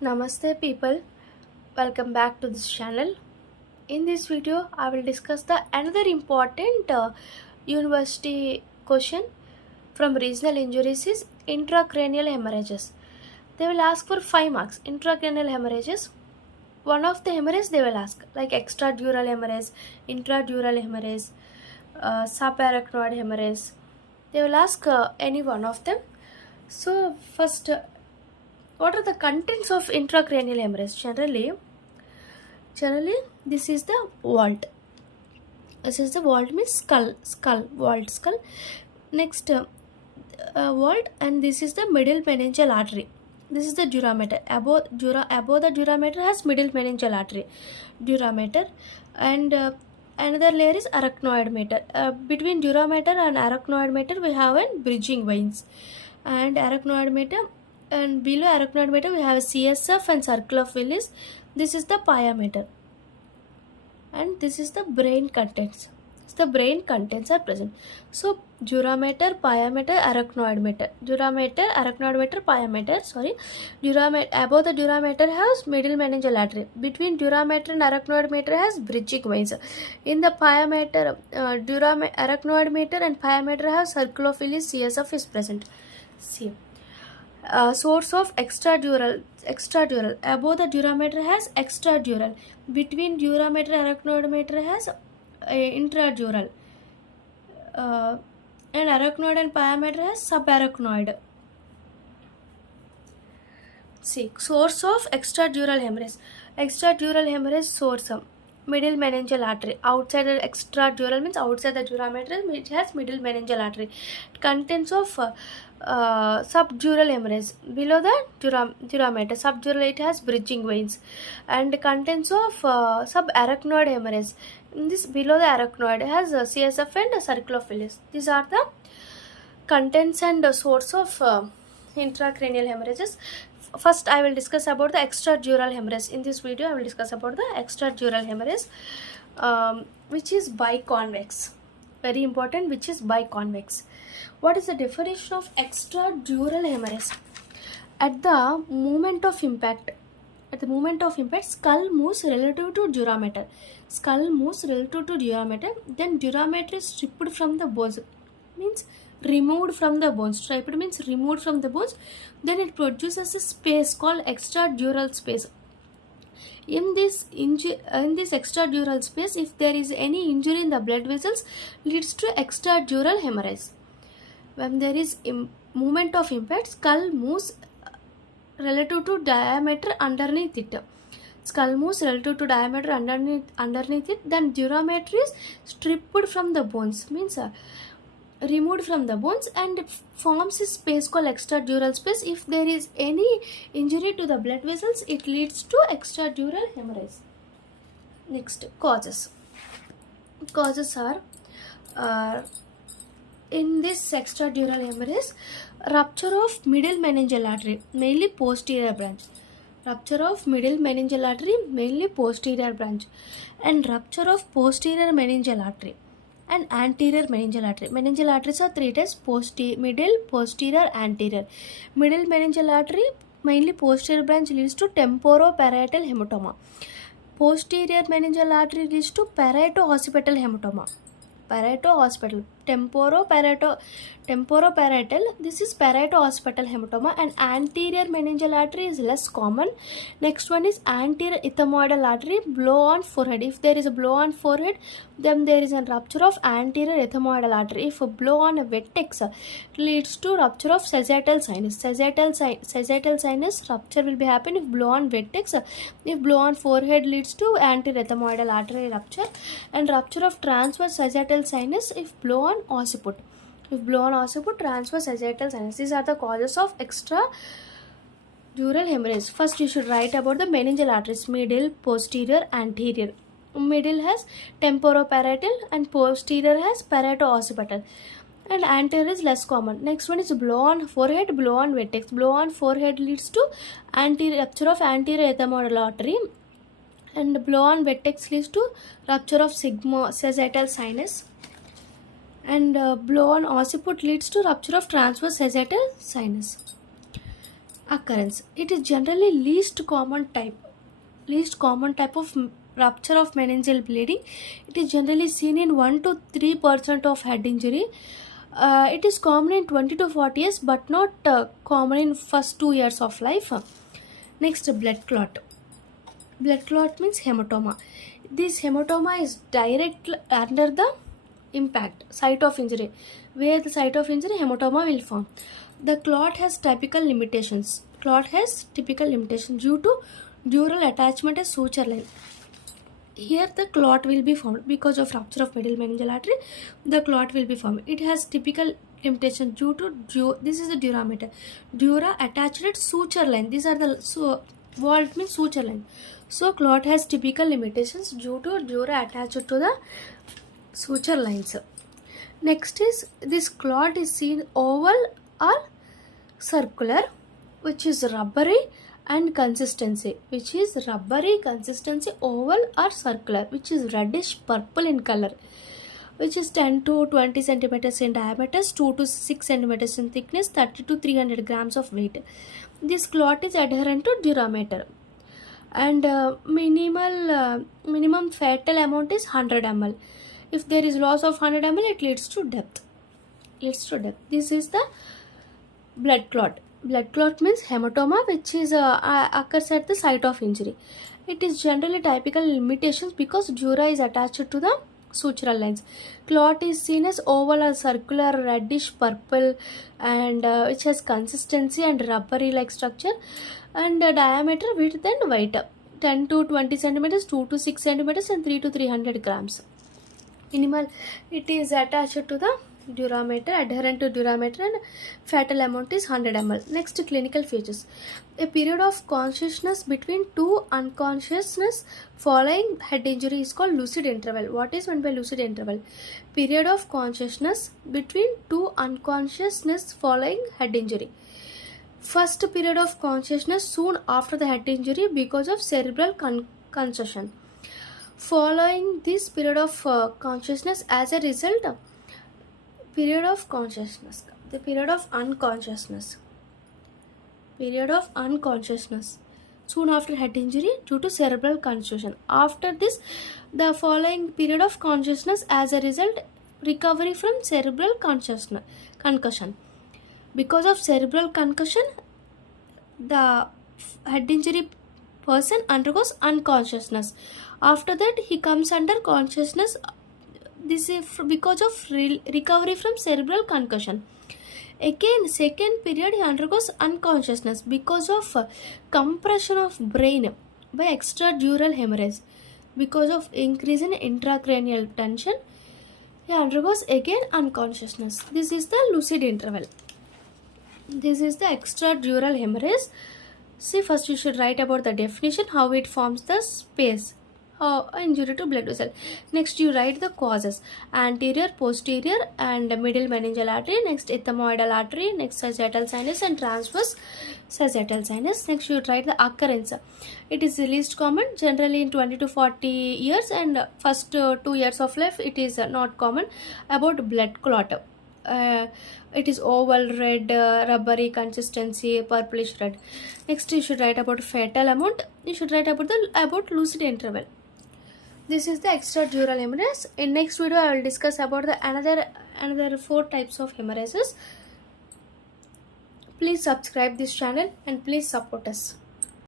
Namaste people, welcome back to this channel. In this video, I will discuss the another important university question from regional injuries is intracranial hemorrhages. They will ask for 5 marks. Intracranial hemorrhages. One of the hemorrhage they will ask like extradural hemorrhage, intradural hemorrhage, subarachnoid hemorrhage. They will ask any one of them. So first, what are the contents of intracranial hemorrhage? Generally, this is the vault. This is the vault means vault skull. Next, vault, and this is the middle meningeal artery. This is the dura mater. Above the dura mater has middle meningeal artery, dura mater, and another layer is arachnoid mater. Between dura mater and arachnoid mater, we have an bridging veins, and arachnoid mater. And below arachnoid mater we have CSF and circle of Willis. This is the pia mater, and this is the brain contents. The brain contents are present. So dura mater, pia mater, arachnoid mater. Dura mater, arachnoid mater, pia mater. Sorry, above the dura mater has middle meningeal artery. Between dura mater and arachnoid mater has bridging veins. In the pia mater, arachnoid mater and pia mater have circle of Willis. CSF is present. See. Source of extradural. Above the dura mater has extradural. Between dura mater and arachnoid mater has intradural. And arachnoid and pia mater has subarachnoid. See, source of extradural hemorrhage. Extradural hemorrhage source middle meningeal artery. Outside the extradural means outside the dura mater, it has middle meningeal artery. Contents of subdural hemorrhage. Below the dura mater, subdural it has bridging veins. And contents of subarachnoid hemorrhage. In this below the arachnoid has CSF and circle of Willis. These are the contents and source of intracranial hemorrhages. First, I will discuss about the extradural hemorrhage. In this video, I will discuss about the extradural hemorrhage, which is biconvex. Very important, which is biconvex. What is the definition of extradural hemorrhage? At the moment of impact, skull moves relative to dura mater. Then dura mater is stripped from the bones. Means removed from the bones. Stripped means removed from the bones. Then it produces a space called extradural space. In this extradural space, if there is any injury in the blood vessels, leads to extradural hemorrhage. When there is movement of impact, skull moves relative to diameter underneath it. Underneath it. Then dura mater is stripped from the bones. Means removed from the bones, and it forms a space called extradural space. If there is any injury to the blood vessels, it leads to extradural hemorrhage. Next, causes. Causes are in this extradural hemorrhage, rupture of middle meningeal artery, mainly posterior branch. Rupture of middle meningeal artery, mainly posterior branch, and rupture of posterior meningeal artery and anterior meningeal artery. Meningeal arteries are 3 types: middle, posterior, anterior. Middle meningeal artery, mainly posterior branch, leads to temporoparietal hematoma. Posterior meningeal artery leads to parieto-occipital hematoma. Parieto-occipital. Temporoparietal, this is parieto-occipital hematoma, and anterior meningeal artery is less common. Next one is anterior ethmoidal artery, blow on forehead. If there is a blow on forehead, then there is a rupture of anterior ethmoidal artery. If a blow on a vertex leads to rupture of sagittal sinus. Sagittal sinus rupture will be happen if blow on vertex. If blow on forehead leads to anterior ethmoidal artery rupture, and rupture of transverse sagittal sinus if blow on occiput. If blow on occiput, transverse sagittal sinus. These are the causes of extradural hemorrhage. First, you should write about the meningeal arteries: middle, posterior, anterior. Middle has temporoparietal and posterior has parieto-occipital, and anterior is less common. Next one is blow on forehead, blow on vertex. Blow on forehead leads to rupture of anterior ethmoidal artery, and blow on vertex leads to rupture of sagittal sinus, and blow on occiput leads to rupture of transverse sagittal sinus. Occurrence. It is generally least common type of rupture of meningeal bleeding. It is generally seen in 1 to 3% of head injury. It is common in 20 to 40 years, but not common in first 2 years of life. Next, blood clot. Blood clot means hematoma. This hematoma is directly under the impact site of injury. Where the site of injury, hematoma will form. The clot has typical limitations. Due to dural attachment as suture line. Here the clot will be formed because of rupture of middle meningeal artery. The clot will be formed. It has typical limitation due to this is the durameter. Dura attached at suture line. These are the vault means suture line. So clot has typical limitations due to dura attached to the suture lines. Next is this clot is seen oval or circular, which is rubbery and consistency, oval or circular, which is reddish purple in color, which is 10 to 20 centimeters in diameter, 2 to 6 centimeters in thickness, 30 to 300 grams of weight. This clot is adherent to durameter, and minimum fatal amount is 100 ml. If there is loss of 100 ml, it leads to death. This is the blood clot. Blood clot means hematoma, which is occurs at the site of injury. It is generally typical limitations because dura is attached to the sutural lines. Clot is seen as oval or circular, reddish purple, and which has consistency and rubbery like structure, and diameter, width and weight 10 to 20 centimeters, 2 to 6 centimeters, and 3 to 300 grams. Minimal, it is attached to the durameter, adherent to durameter, and fatal amount is 100 ml. Next, clinical features. A period of consciousness between two unconsciousness following head injury is called lucid interval. What is meant by lucid interval? Period of consciousness between two unconsciousness following head injury. First period of consciousness soon after the head injury because of cerebral concussion. Following this period of consciousness, as a result, period of unconsciousness soon after head injury due to cerebral concussion. After this, the following period of consciousness, as a result, recovery from cerebral concussion. Because of cerebral concussion, the head injury person undergoes unconsciousness. After that, he comes under consciousness. This is because of recovery from cerebral concussion. Again, second period, he undergoes unconsciousness because of compression of brain by extradural hemorrhage. Because of increase in intracranial tension, he undergoes again unconsciousness. This is the lucid interval. This is the extradural hemorrhage. See, first you should write about the definition, how it forms the space. Injury to blood vessel. Next, you write the causes: anterior, posterior, and middle meningeal artery. Next, ethmoidal artery. Next, sagittal sinus and transverse sagittal sinus. Next, you write the occurrence. It is the least common, generally in 20 to 40 years, and first 2 years of life it is not common. About blood clot. It is oval, red, rubbery consistency, purplish red. Next, you should write about fatal amount. You should write about lucid interval. This is the extradural hemorrhage. In next video, I will discuss about the another 4 types of hemorrhages. Please subscribe this channel and please support us.